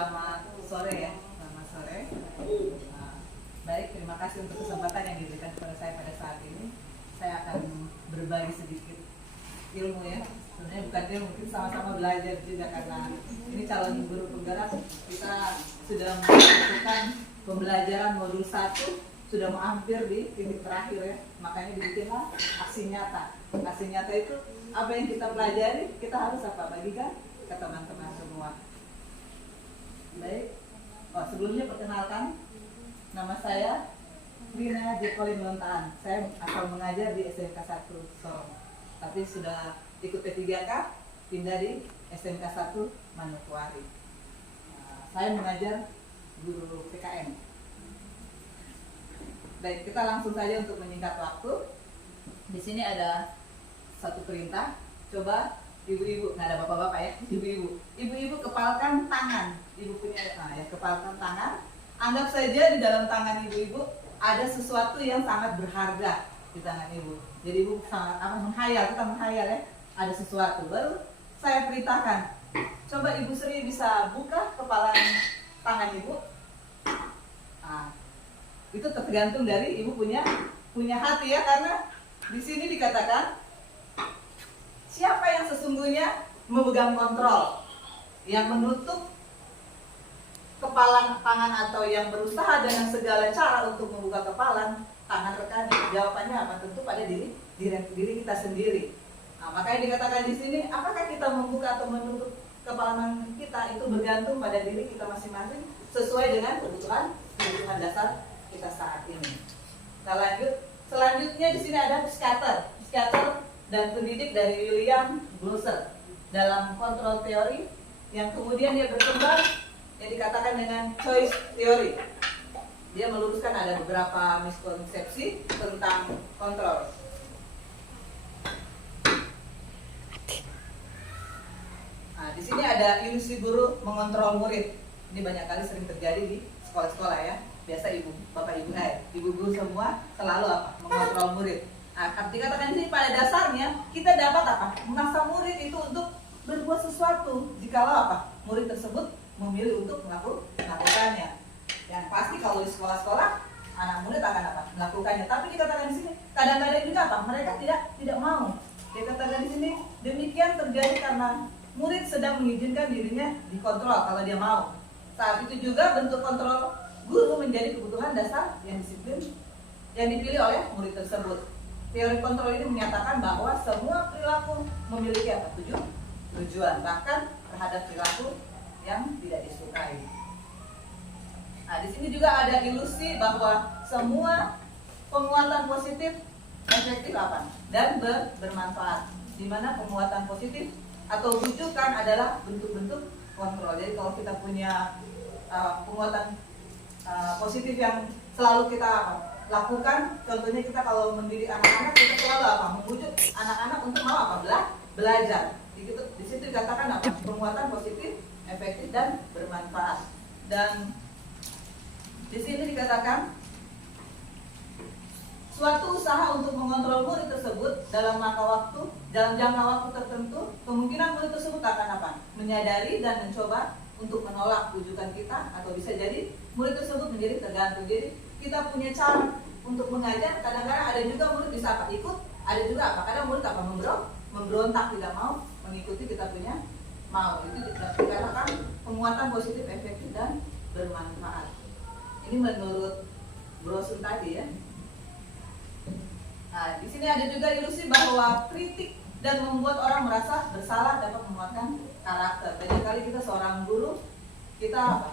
Selamat sore ya, selamat sore. Baik, terima kasih untuk kesempatan yang diberikan kepada saya pada saat ini. Saya akan berbagi sedikit ilmu ya. Sebenarnya bukan ilmu, mungkin sama-sama belajar juga karena ini calon guru penggerak. Kita sudah melakukan pembelajaran modul 1, sudah hampir di titik terakhir ya. Makanya dibikinlah aksi nyata. Aksi nyata itu apa yang kita pelajari, kita harus apa? Bagikan ke teman-teman semua. Baik, sebelumnya perkenalkan, nama saya Rina Jekolin Lontaan. Saya asal mengajar di SMK 1 Sorong, tapi sudah ikut P3K, pindah di SMK 1 Manokwari. Saya mengajar guru PKN. Baik, kita langsung saja untuk menyingkat waktu. Di sini ada satu perintah, coba ibu-ibu, nggak ada bapak-bapak ya, ibu-ibu kepalkan tangan. Ibu punya ya, kepalkan tangan. Anggap saja di dalam tangan ibu-ibu ada sesuatu yang sangat berharga di tangan ibu. Jadi ibu sangat menghayal, kita menghayal ya, ada sesuatu. Baru saya perintahkan, coba Ibu Sri bisa buka kepalan tangan ibu. Itu tergantung dari ibu punya hati ya, karena di sini dikatakan siapa yang sesungguhnya memegang kontrol, yang menutup kepalan tangan atau yang berusaha dengan segala cara untuk membuka kepalan tangan rekan. Jawabannya apa? Tentu pada diri kita sendiri. Makanya dikatakan di sini, apakah kita membuka atau menutup kepalan kita itu bergantung pada diri kita masing-masing sesuai dengan kebutuhan dasar kita saat ini. Kita lanjut. Selanjutnya di sini ada psikiater dan pendidik dari William Glasser dalam kontrol teori yang kemudian dia berkembang yang dikatakan dengan choice theory. Dia meluruskan ada beberapa miskonsepsi tentang kontrol. Di sini ada ilusi guru mengontrol murid. Ini banyak kali sering terjadi di sekolah-sekolah ya. Biasa ibu guru semua selalu apa? Mengontrol murid. Dikatakan di sini pada dasarnya kita dapat apa? Memaksa murid itu untuk berbuat sesuatu. Jikalau apa? Murid tersebut memilih untuk melakukannya. Yang pasti kalau di sekolah-sekolah anak murid akan apa? Melakukannya. Tapi dikatakan di sini kadang-kadang juga apa? Mereka tidak mau. Dikatakan di sini demikian terjadi karena murid sedang mengizinkan dirinya dikontrol kalau dia mau. Saat itu juga bentuk kontrol guru menjadi kebutuhan dasar yang disiplin yang dipilih oleh murid tersebut. Teori kontrol ini menyatakan bahwa semua perilaku memiliki apa? Tujuan, bahkan terhadap perilaku yang tidak disukai. Di sini juga ada ilusi bahwa semua penguatan positif efektif apa? Dan bermanfaat. Di mana penguatan positif atau rujukan adalah bentuk-bentuk kontrol. Jadi kalau kita punya penguatan positif yang selalu kita lakukan, contohnya kita kalau mendidik anak-anak, kita selalu apa? Membujuk anak-anak untuk mau apa? Belajar. Di situ dikatakan apa? Penguatan positif, efektif dan bermanfaat. Dan di sini dikatakan suatu usaha untuk mengontrol murid tersebut dalam jangka waktu tertentu, kemungkinan murid tersebut akan apa? Menyadari dan mencoba untuk menolak rujukan kita, atau bisa jadi murid tersebut menjadi tergantung. Jadi kita punya cara untuk mengajar. Kadang-kadang ada juga murid bisa apa? Ikut, ada juga apa? Kadang murid apa? Memberontak, tidak mau mengikuti kita punya mau. Itu dikatakan penguatan positif, efektif dan bermanfaat. Ini menurut Brosun tadi ya. Di sini ada juga ilusi bahwa kritik dan membuat orang merasa bersalah dapat menguatkan karakter. Banyak kali kita seorang guru, kita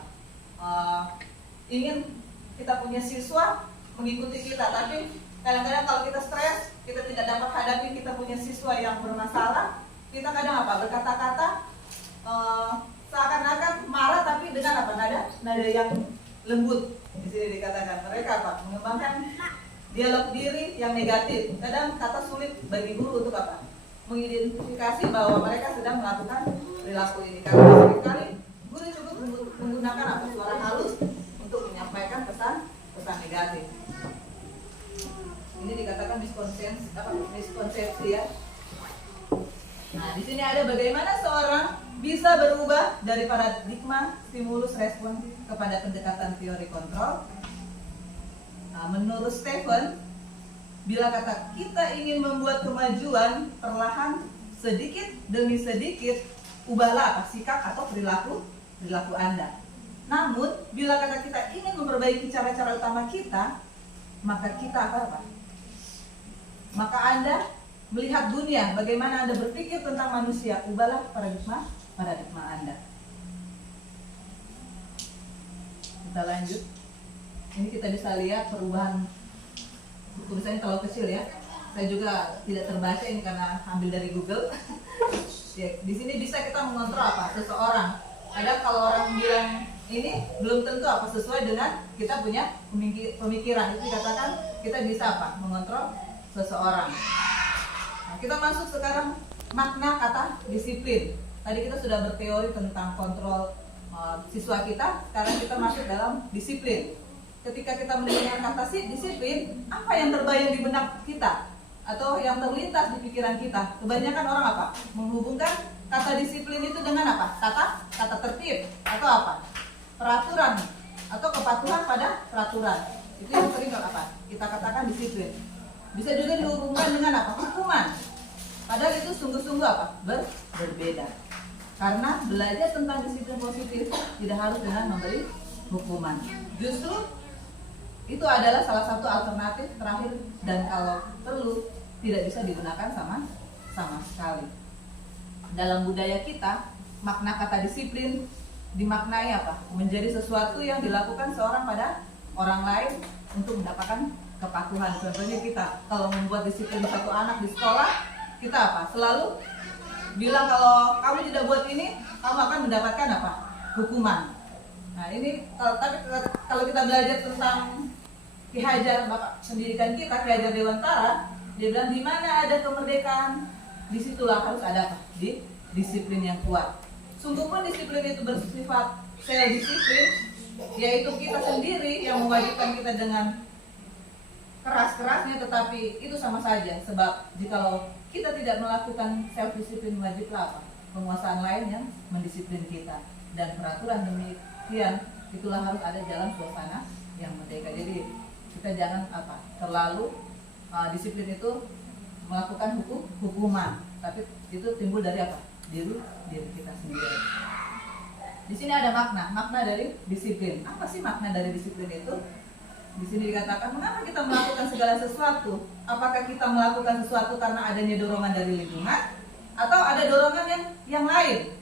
ingin kita punya siswa mengikuti kita, tapi kadang-kadang kalau kita stres, kita tidak dapat hadapi kita punya siswa yang bermasalah, kita kadang apa? Berkata-kata seakan-akan marah, tapi dengan apa? Nada yang lembut. Di sini dikatakan mereka apa? Mengembangkan dialog diri yang negatif. Kadang kata sulit bagi guru untuk apa? Mengidentifikasi bahwa mereka sedang melakukan perilaku ini. Karena seringkali guru cukup menggunakan apa? Suara halus untuk menyampaikan pesan negatif. Ini dikatakan miskonsepsi ya. Di sini ada bagaimana seorang bisa berubah dari paradigma stimulus respon kepada pendekatan teori kontrol. Nah, menurut Stephen, bila kata kita ingin membuat kemajuan perlahan sedikit demi sedikit, ubahlah apa sikap atau perilaku Anda. Namun, bila kata kita ingin memperbaiki cara-cara utama kita, maka kita apa? Maka Anda melihat dunia, bagaimana Anda berpikir tentang manusia, ubahlah paradigma Anda. Kita lanjut. Ini kita bisa lihat perubahan tulisannya terlalu kecil ya. Saya juga tidak terbaca ini karena ambil dari Google. Ya, di sini bisa kita mengontrol apa seseorang. Kadang kalau orang bilang ini belum tentu apa sesuai dengan kita punya pemikiran, itu dikatakan kita bisa apa mengontrol seseorang. Nah, kita masuk sekarang makna kata disiplin. Tadi kita sudah berteori tentang kontrol siswa kita, sekarang kita masuk dalam disiplin. Ketika kita mendengar kata disiplin, apa yang terbayang di benak kita atau yang terlintas di pikiran kita? Kebanyakan orang apa? Menghubungkan kata disiplin itu dengan apa? Kata tertib atau apa? Peraturan atau kepatuhan pada peraturan. Itu yang sering apa? Kita katakan disiplin. Bisa juga dihubungkan dengan apa? Hukuman. Padahal itu sungguh-sungguh apa? Berbeda. Karena belajar tentang disiplin positif tidak harus dengan memberi hukuman. Justru itu adalah salah satu alternatif terakhir, dan kalau perlu tidak bisa digunakan sama sekali. Dalam budaya kita, makna kata disiplin dimaknai apa? Menjadi sesuatu yang dilakukan seorang pada orang lain untuk mendapatkan kepatuhan. Contohnya kita kalau membuat disiplin satu anak di sekolah, kita apa? Selalu bilang kalau kamu tidak buat ini, kamu akan mendapatkan apa? Hukuman. Nah ini tapi kalau kita belajar tentang Ki Hajar, Bapak pendidikan kita, Ki Hajar Dewantara, dia bilang di mana ada kemerdekaan, disitulah harus ada apa? Disiplin yang kuat. Sungguh pun disiplin itu bersifat self disiplin, yaitu kita sendiri yang mewajibkan kita dengan keras-kerasnya, tetapi itu sama saja. Sebab jikalau kita tidak melakukan self disiplin, wajiblah apa? Penguasaan lain yang mendisiplin kita. Dan peraturan demikian itulah harus ada dalam suasana yang merdeka. Jadi kita jangan apa? Terlalu disiplin itu melakukan hukuman, tapi itu timbul dari apa? Diri kita sendiri. Di sini ada makna dari disiplin. Apa sih makna dari disiplin itu? Di sini dikatakan mengapa kita melakukan segala sesuatu? Apakah kita melakukan sesuatu karena adanya dorongan dari lingkungan atau ada dorongan yang lain?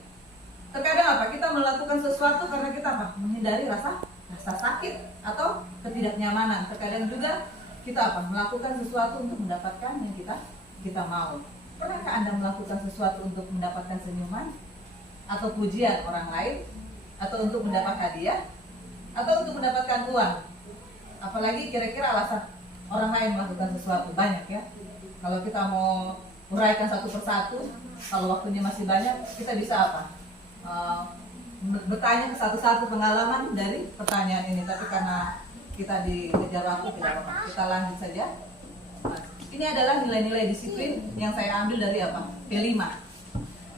Terkadang apa? Kita melakukan sesuatu karena kita apa? Menghindari rasa sakit atau ketidaknyamanan. Terkadang juga kita apa? Melakukan sesuatu untuk mendapatkan yang kita mau. Pernahkah Anda melakukan sesuatu untuk mendapatkan senyuman atau pujian orang lain, atau untuk mendapat hadiah, atau untuk mendapatkan uang? Apalagi kira-kira alasan orang lain melakukan sesuatu banyak ya. Kalau kita mau uraikan satu persatu, kalau waktunya masih banyak, kita bisa apa? Bertanya ke satu-satu pengalaman dari pertanyaan ini. Tapi karena kita dikejar waktu, tidak apa-apa. Kita lanjut saja. Nah, ini adalah nilai-nilai disiplin yang saya ambil dari apa? P5,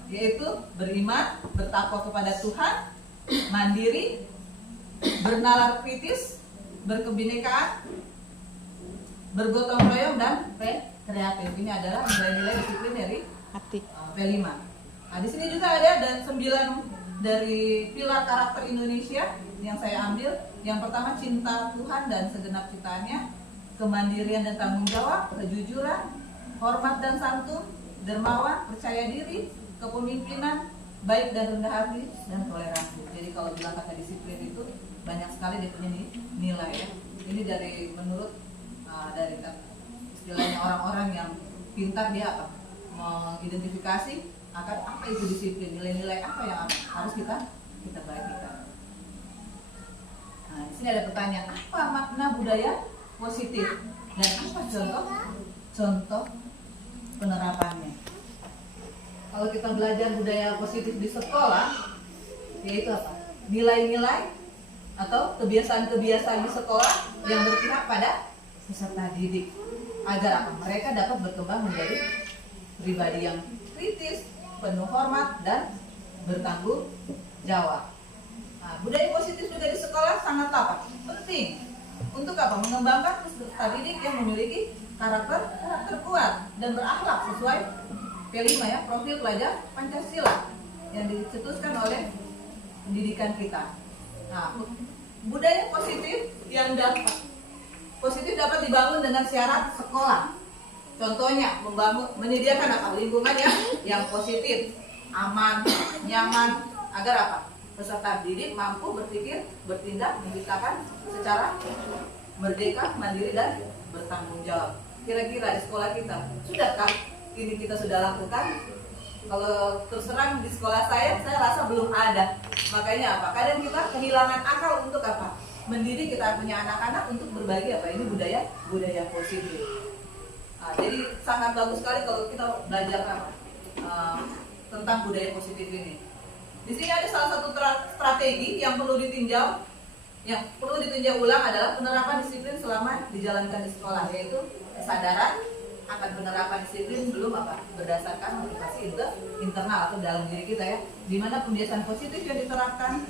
yaitu beriman, bertakwa kepada Tuhan, mandiri, bernalar kritis, berkebinekaan, bergotong royong, dan kreatif. Ini adalah nilai-nilai disiplin dari P5. Nah, di sini juga ada 9 dari pilar karakter Indonesia yang saya ambil. Yang pertama, cinta Tuhan dan segenap ciptaannya, kemandirian dan tanggung jawab, kejujuran, hormat dan santun, dermawan, percaya diri, kepemimpinan, baik dan rendah hati, dan toleransi. Jadi kalau bilang kata disiplin itu banyak sekali dia punya nilai ya. Ini dari menurut dari istilahnya orang-orang yang pintar, dia apa? Mengidentifikasi akan apa itu disiplin, nilai-nilai apa yang harus kita bagikan. Nah, di sini ada pertanyaan, apa makna budaya positif dan apa contoh penerapannya? Kalau kita belajar budaya positif di sekolah, yaitu apa? Nilai-nilai atau kebiasaan-kebiasaan di sekolah yang berpihak pada peserta didik, agar apa? Mereka dapat berkembang menjadi pribadi yang kritis, penuh hormat dan bertanggung jawab. Nah, budaya positif juga di sekolah sangat penting untuk mengembangkan peserta didik yang memiliki karakter kuat dan berakhlak sesuai P5 ya, profil pelajar Pancasila yang dicetuskan oleh pendidikan kita. Nah, budaya positif dapat dibangun dengan syarat sekolah. Contohnya menyediakan lingkungan yang positif, aman, nyaman agar peserta didik mampu berpikir, bertindak, menciptakan secara merdeka, mandiri dan bertanggung jawab. Kira-kira di sekolah kita sudahkah ini kita sudah lakukan? Kalau terus terang di sekolah saya rasa belum ada. Makanya kadang kita kehilangan akal untuk mendidik kita punya anak-anak untuk berbagi ini budaya positif. Nah, jadi sangat bagus sekali kalau kita belajar tentang budaya positif ini. Di sini ada salah satu strategi yang perlu ditinjau ulang adalah penerapan disiplin selama dijalankan di sekolah, yaitu kesadaran akan penerapan disiplin belum berdasarkan motivasi internal atau dalam diri kita ya, di mana pembiasaan positif yang diterapkan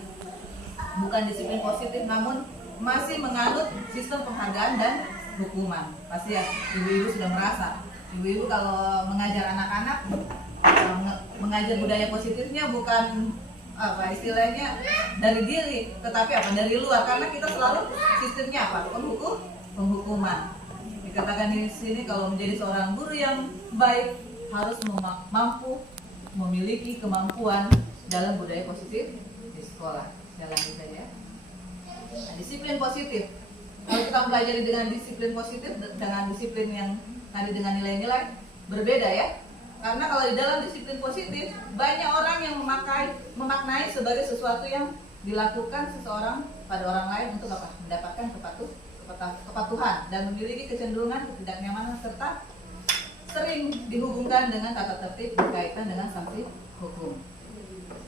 bukan disiplin positif namun masih menganut sistem penghargaan dan hukuman. Pasti ya ibu-ibu sudah merasa, ibu-ibu kalau mengajar anak-anak mengajar budaya positifnya bukan istilahnya dari diri, tetapi dari luar, karena kita selalu sistemnya penghukuman. Dikatakan di sini kalau menjadi seorang guru yang baik harus mampu memiliki kemampuan dalam budaya positif di sekolah. Jalani saja. Nah, disiplin positif. Kalau kita pelajari dengan disiplin positif dengan disiplin yang tadi dengan nilai-nilai berbeda ya. Karena kalau di dalam disiplin positif banyak orang yang memaknai sebagai sesuatu yang dilakukan seseorang pada orang lain untuk mendapatkan kepatuhan dan memiliki kecenderungan ketidaknyamanan serta sering dihubungkan dengan tata tertib berkaitan dengan sanksi hukum.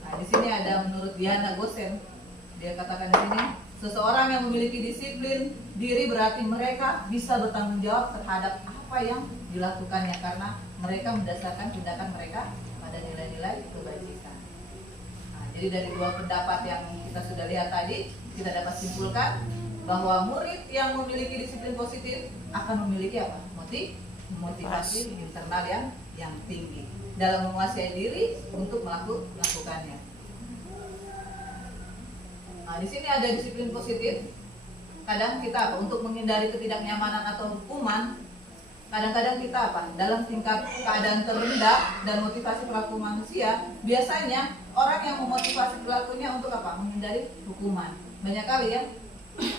Nah, di sini ada menurut Diana Gosen, dia katakan di sini, seseorang yang memiliki disiplin diri berarti mereka bisa bertanggung jawab terhadap apa yang dilakukannya karena mereka mendasarkan tindakan mereka pada nilai-nilai kebajikan. Nah, jadi dari dua pendapat yang kita sudah lihat tadi, kita dapat simpulkan bahwa murid yang memiliki disiplin positif akan memiliki motivasi internal yang tinggi dalam menguasai diri untuk melakukannya. Nah, di sini ada disiplin positif. Kadang kita untuk menghindari ketidaknyamanan atau hukuman, kadang-kadang kita dalam tingkat keadaan terendah dan motivasi perilaku manusia, biasanya orang yang memotivasi perilakunya untuk menghindari hukuman. Banyak kali ya,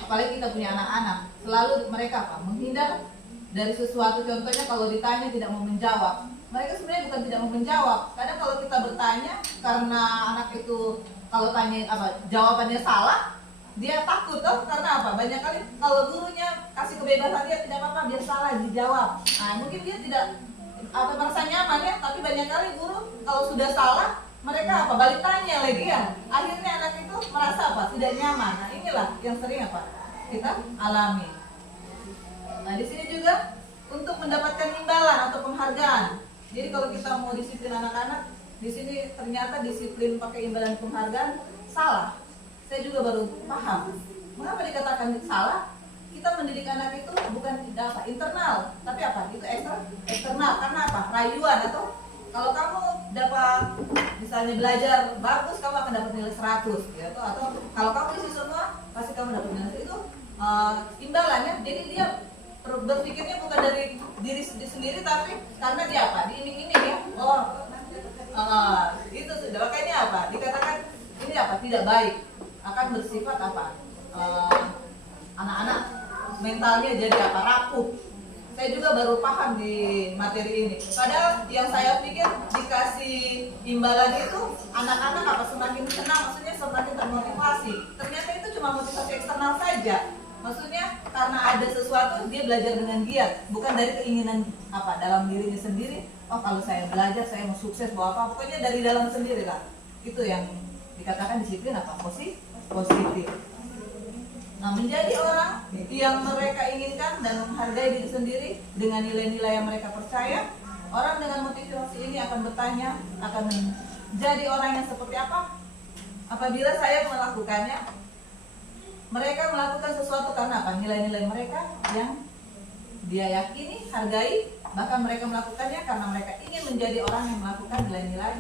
apalagi kita punya anak-anak, selalu mereka menghindar dari sesuatu. Contohnya kalau ditanya tidak mau menjawab, mereka sebenarnya bukan tidak mau menjawab. Kadang kalau kita bertanya karena anak itu kalau tanya jawabannya salah, dia takut karena banyak kali kalau gurunya kasih kebebasan dia tidak apa-apa, biar salah dijawab. Nah, mungkin dia tidak merasa nyaman ya, tapi banyak kali guru kalau sudah salah mereka balik tanya lagi ya. Akhirnya anak itu merasa tidak nyaman. Nah, inilah yang sering kita alami. Nah, di sini juga untuk mendapatkan imbalan atau penghargaan. Jadi kalau kita mau disiplin anak-anak, di sini ternyata disiplin pakai imbalan penghargaan salah. Saya juga baru paham mengapa dikatakan salah. Kita mendidik anak itu bukan internal, tapi itu eksternal. Karena rayuan atau kalau kamu dapat misalnya belajar bagus, kamu akan dapat nilai 100 gitu. Atau kalau kamu isi semua pasti kamu dapat nilai itu imbalannya. Jadi dia berpikirnya bukan dari diri sendiri, tapi karena dia diiming-iming ya. Itu sudah makanya dikatakan ini tidak baik, akan bersifat anak-anak mentalnya jadi rapuh. Saya juga baru paham di materi ini. Padahal yang saya pikir dikasih imbalan itu anak-anak semakin senang, maksudnya semakin termotivasi. Ternyata itu cuma motivasi eksternal saja. Maksudnya karena ada sesuatu dia belajar dengan giat, bukan dari keinginan dalam dirinya sendiri. Kalau saya belajar saya mau sukses bawa pokoknya dari dalam sendiri lah. Itu yang dikatakan disiplin positif. Nah, menjadi orang yang mereka inginkan dan menghargai diri sendiri dengan nilai-nilai yang mereka percaya, orang dengan motivasi ini akan bertanya, akan jadi orang yang seperti apa? Apabila saya melakukannya, mereka melakukan sesuatu karena apa? Nilai-nilai mereka yang dia yakini, hargai, bahkan mereka melakukannya karena mereka ingin menjadi orang yang melakukan nilai-nilai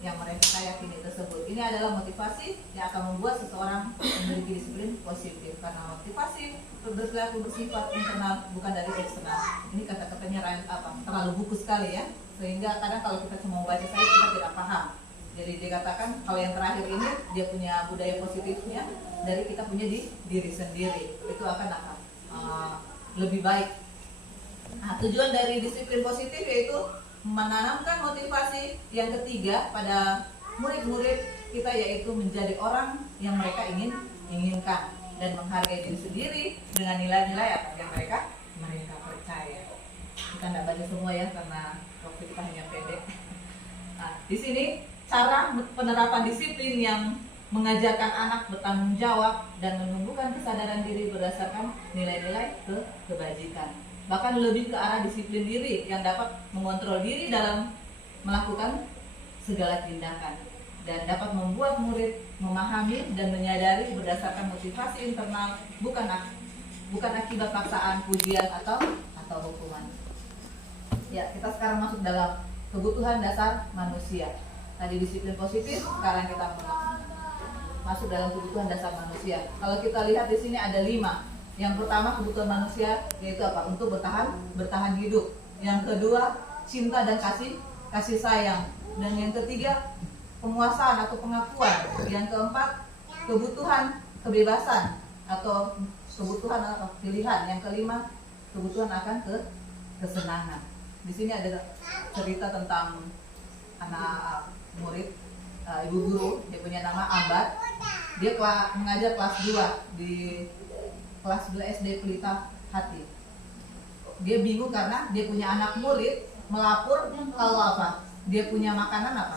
yang mereka yakini tersebut. Ini adalah motivasi yang akan membuat seseorang memiliki disiplin positif, karena motivasi berperilaku bersifat internal bukan dari eksternal. Ini kata-katanya terlalu buku sekali ya, sehingga kadang kalau kita cuma membaca saja kita tidak paham. Jadi dikatakan kalau yang terakhir ini dia punya budaya positifnya dari kita punya di diri sendiri, itu akan lebih baik. Nah, tujuan dari disiplin positif yaitu menanamkan motivasi yang ketiga pada murid-murid kita, yaitu menjadi orang yang mereka inginkan dan menghargai diri sendiri dengan nilai-nilai apa yang mereka percaya. Kita tidak baca semua ya karena waktu kita hanya pendek. Nah, di sini cara penerapan disiplin yang mengajarkan anak bertanggung jawab dan menumbuhkan kesadaran diri berdasarkan nilai-nilai kebajikan. Bahkan lebih ke arah disiplin diri yang dapat mengontrol diri dalam melakukan segala tindakan dan dapat membuat murid memahami dan menyadari berdasarkan motivasi internal, bukan akibat paksaan, pujian atau hukuman. Ya, kita sekarang masuk dalam kebutuhan dasar manusia. Tadi disiplin positif, sekarang kita masuk dalam kebutuhan dasar manusia. Kalau kita lihat di sini ada 5. Yang pertama kebutuhan manusia yaitu apa? Untuk bertahan hidup. Yang kedua cinta dan kasih sayang. Dan yang ketiga penguasaan atau pengakuan. Yang keempat kebutuhan kebebasan atau kebutuhan pilihan. Yang kelima kebutuhan akan kesenangan. Di sini ada cerita tentang anak murid ibu guru, dia punya nama Ambar. Dia mengajar kelas 2 di kelas 2 SD Pelita Hati. Dia bingung karena dia punya anak murid melapor kalau apa? Dia punya makanan apa?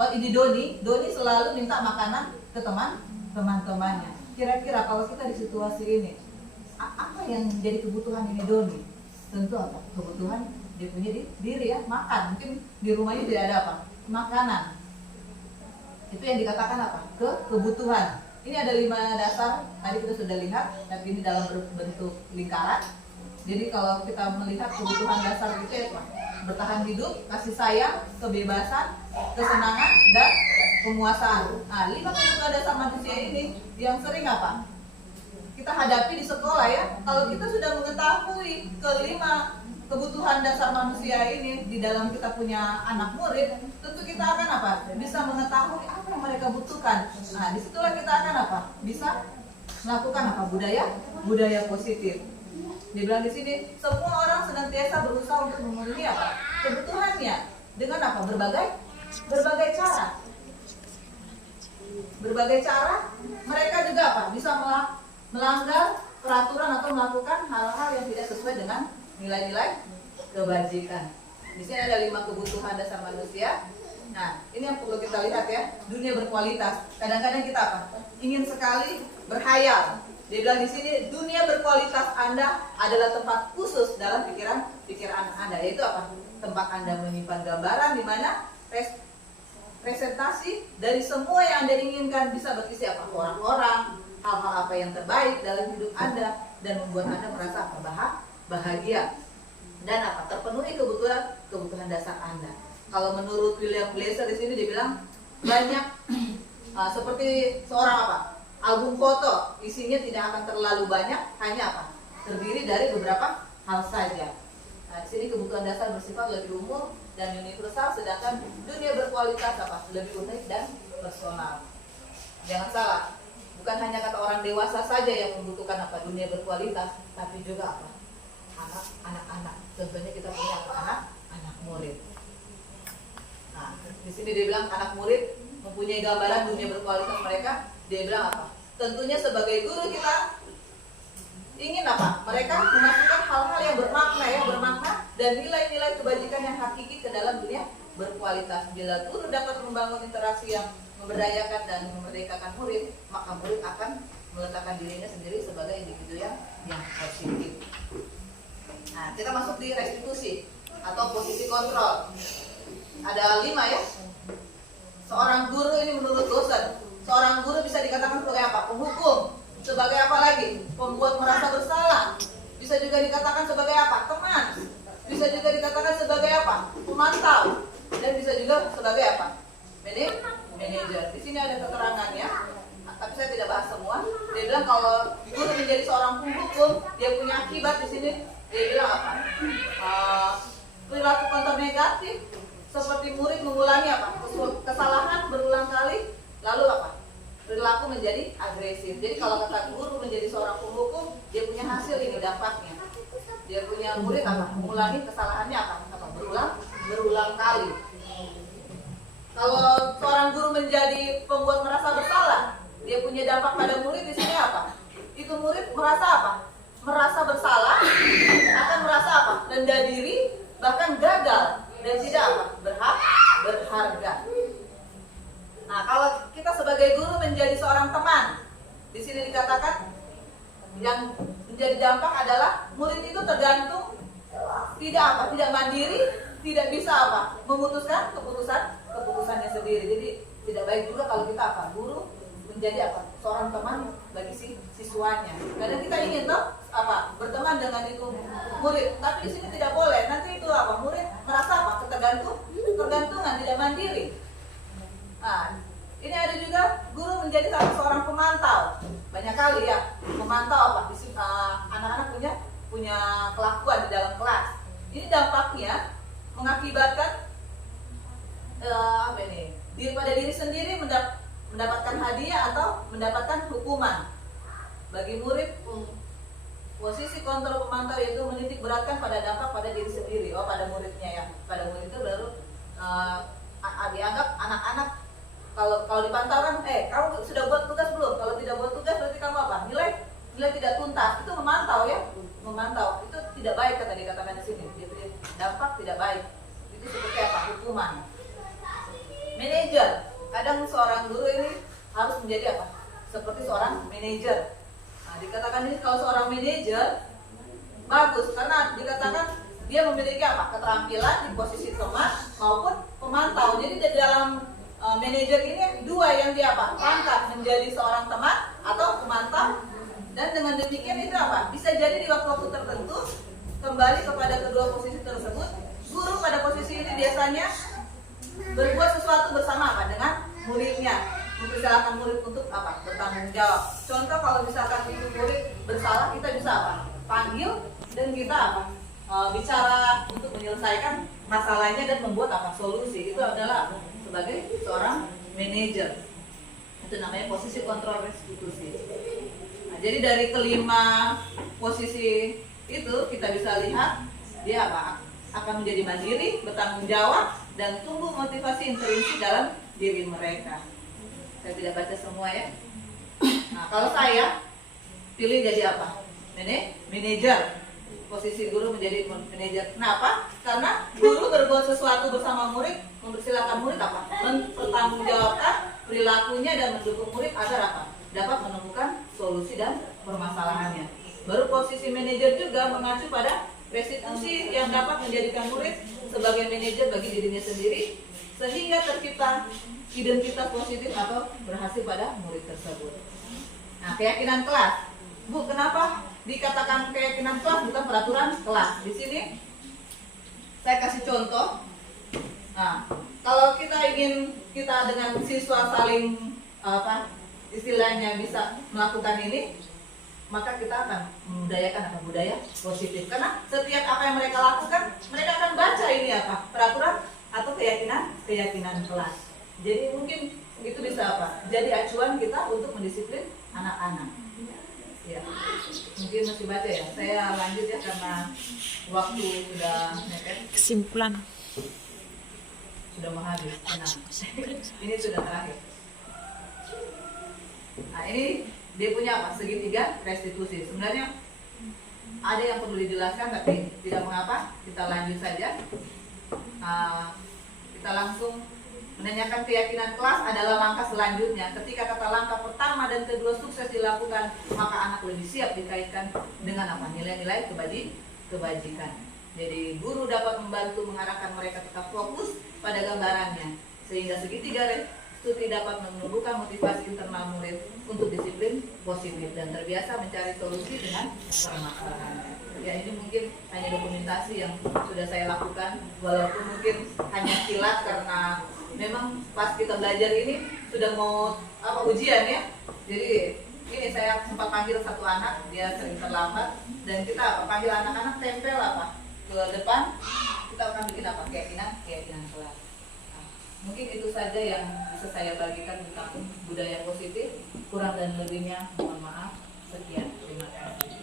Oh, ini Doni selalu minta makanan ke teman-temannya. Kira-kira kalau kita di situasi ini, apa yang jadi kebutuhan ini Doni? Tentu apa? Kebutuhan dia punya diri ya, makan. Mungkin di rumahnya tidak ada apa? Makanan. Itu yang dikatakan apa? Kebutuhan. Ini ada 5 dasar, tadi kita sudah lihat, tapi ini dalam bentuk lingkaran. Jadi kalau kita melihat kebutuhan dasar itu apa? Bertahan hidup, kasih sayang, kebebasan, kesenangan, dan penguasaan. Nah, 5 kebutuhan dasar manusia ini yang sering apa? Kita hadapi di sekolah ya. Kalau kita sudah mengetahui ke-5 kebutuhan dasar manusia ini di dalam kita punya anak murid, tentu kita akan apa? Bisa mengetahui apa yang mereka butuhkan. Nah, disitulah kita akan apa? Bisa melakukan apa? Budaya positif. Dibilang di sini, semua orang senantiasa berusaha untuk memenuhi apa? Kebutuhannya dengan apa? Berbagai cara. Berbagai cara mereka juga apa? Bisa melanggar peraturan atau melakukan hal-hal yang tidak sesuai dengan nilai-nilai kebajikan. Di sini ada 5 kebutuhan dasar manusia. Nah, ini yang perlu kita lihat ya. Dunia berkualitas. Kadang-kadang kita apa? Ingin sekali berhayal. Dia bilang di sini, dunia berkualitas Anda adalah tempat khusus dalam pikiran Anda. Yaitu apa? Tempat Anda menyimpan gambaran di mana presentasi dari semua yang Anda inginkan bisa berisi apa? Orang-orang, hal-hal apa yang terbaik dalam hidup Anda dan membuat Anda merasa bahagia dan apa? Terpenuhi kebutuhan dasar Anda. Kalau menurut William Glasser di sini dibilang banyak seperti seorang apa? Album foto, isinya tidak akan terlalu banyak, hanya apa? Terdiri dari beberapa hal saja. Nah, di sini kebutuhan dasar bersifat lebih umum dan universal, sedangkan dunia berkualitas apa? Lebih unik dan personal. Jangan salah, bukan hanya kata orang dewasa saja yang membutuhkan apa? Dunia berkualitas, tapi juga apa? Anak-anak. Contohnya kita punya anak murid. Nah, di sini dia bilang anak murid mempunyai gambaran dunia berkualitas mereka. Dia bilang apa? Tentunya sebagai guru kita ingin apa? Mereka memasukkan hal-hal yang bermakna dan nilai-nilai kebajikan yang hakiki ke dalam dunia berkualitas. Bila guru dapat membangun interaksi yang memberdayakan dan memerdekakan murid, maka murid akan meletakkan dirinya sendiri sebagai individu yang positif. Nah, kita masuk di restitusi atau posisi kontrol. Ada 5 ya. Seorang guru ini menurut dosen, seorang guru bisa dikatakan sebagai apa? Penghukum. Sebagai apa lagi? Pembuat merasa bersalah. Bisa juga dikatakan sebagai apa? Teman. Bisa juga dikatakan sebagai apa? Pemantau. Dan bisa juga sebagai apa? Manajer. Di sini ada keterangannya, tapi saya tidak bahas semua. Dia bilang kalau guru menjadi seorang penghukum, dia punya akibat di sini. Dia bilang apa? Perilaku kontra negatif, seperti murid mengulangi apa? Kesalahan berulang kali, lalu apa? Perilaku menjadi agresif. Jadi kalau kata guru menjadi seorang penghukum, dia punya hasil ini dampaknya. Dia punya murid apa? Mengulangi kesalahannya apa? Berulang kali. Kalau seorang guru menjadi pembuat merasa bersalah, dia punya dampak pada murid di sini apa? Itu murid merasa apa? Merasa bersalah, akan merasa apa? Rendah diri, bahkan gagal dan tidak apa? Berharga. Nah, kalau kita sebagai guru menjadi seorang teman, di sini dikatakan yang menjadi dampak adalah murid itu tergantung, tidak mandiri, tidak bisa apa? Memutuskan keputusannya sendiri. Jadi tidak baik juga kalau kita apa? Guru menjadi apa? Seorang teman bagi siswanya. Kadang kita ingin toh apa? Berteman dengan itu murid, tapi di sini tidak boleh. Nanti itu apa? Murid merasa apa? Ketergantungan, tidak mandiri. Nah, ini ada juga guru menjadi seorang pemantau. Banyak kali ya memantau apa? Di sini anak-anak punya kelakuan di dalam kelas. Ini dampaknya mengakibatkan pada diri sendiri mendapatkan hadiah atau mendapatkan hukuman. Bagi murid, posisi kontrol pemantau yaitu menitik beratkan pada dampak pada diri sendiri. Pada muridnya ya. Pada murid itu baru dianggap anak-anak. Kalau dipantau kan, kamu sudah buat tugas belum? Kalau tidak buat tugas berarti kamu apa? Nilai tidak tuntas. Itu memantau ya. Memantau itu tidak baik dikatakan di sini. Jadi dampak tidak baik. Itu seperti apa? Hukuman. Manajer. Kadang seorang guru ini harus menjadi apa? Seperti seorang manajer. Nah, dikatakan ini kalau seorang manajer bagus karena dikatakan dia memiliki apa? Keterampilan di posisi teman maupun pemantau. Jadi di dalam manajer ini dua yang dia apa? Angkat menjadi seorang teman atau pemantau. Dan dengan demikian itu apa? Bisa jadi di waktu-waktu tertentu kembali kepada kedua posisi tersebut. Guru pada posisi ini biasanya berbuat sesuatu bersama apa? Dengan muridnya. Mempersilahkan murid untuk apa? Bertanggung jawab. Contoh kalau misalkan itu murid bersalah, kita bisa apa? Panggil dan kita apa? Bicara untuk menyelesaikan masalahnya dan membuat apa? Solusi. Itu adalah sebagai seorang manajer. Itu namanya posisi kontrol restitusi. Nah, jadi dari kelima posisi itu kita bisa lihat dia apa? Akan menjadi mandiri, bertanggung jawab, dan tumbuh motivasi intrinsik dalam diri mereka. Saya tidak baca semua ya. Nah, kalau saya pilih jadi apa? Manajer. Posisi guru menjadi manajer. Kenapa? Karena guru berbuat sesuatu bersama murid, mempersilahkan murid apa? Mempertanggungjawabkan perilakunya dan mendukung murid agar apa? Dapat menemukan solusi dan permasalahannya. Baru posisi manajer juga mengacu pada restitusi yang dapat menjadikan murid sebagai manajer bagi dirinya sendiri sehingga tercipta identitas positif atau berhasil pada murid tersebut. Nah, keyakinan kelas. Bu, kenapa dikatakan keyakinan kelas bukan peraturan kelas? Di sini saya kasih contoh. Nah, kalau kita ingin kita dengan siswa saling istilahnya bisa melakukan ini, maka kita akan membudayakan budaya positif. Karena setiap apa yang mereka lakukan, mereka akan baca ini apa? Peraturan atau keyakinan kelas. Jadi mungkin itu bisa apa? Jadi acuan kita untuk mendisiplin anak-anak. Ya, mungkin masih baca ya. Saya lanjut ya karena waktu sudah mepet. Kesimpulan sudah mau habis. Nah, ini sudah terakhir. Nah, ini dia punya apa? Segitiga restitusi. Sebenarnya ada yang perlu dijelaskan tapi tidak mengapa. Kita lanjut saja. Kita langsung menanyakan keyakinan kelas adalah langkah selanjutnya. Ketika kata langkah pertama dan kedua sukses dilakukan, maka anak lebih siap dikaitkan dengan apa? Nilai-nilai kebajikan. Jadi guru dapat membantu mengarahkan mereka tetap fokus pada gambarannya, sehingga segitiga Tuti dapat menumbuhkan motivasi internal murid untuk disiplin positif dan terbiasa mencari solusi dengan permasalahan. Ya, ini mungkin hanya dokumentasi yang sudah saya lakukan, walaupun mungkin hanya kilat karena memang pas kita belajar ini sudah mau ujian ya. Jadi ini saya sempat panggil satu anak, dia sering terlambat, dan kita panggil anak-anak tempel ke depan, kita akan bikin keyakinan kelas. Mungkin itu saja yang bisa saya bagikan tentang budaya positif. Kurang dan lebihnya mohon maaf. Sekian, terima kasih.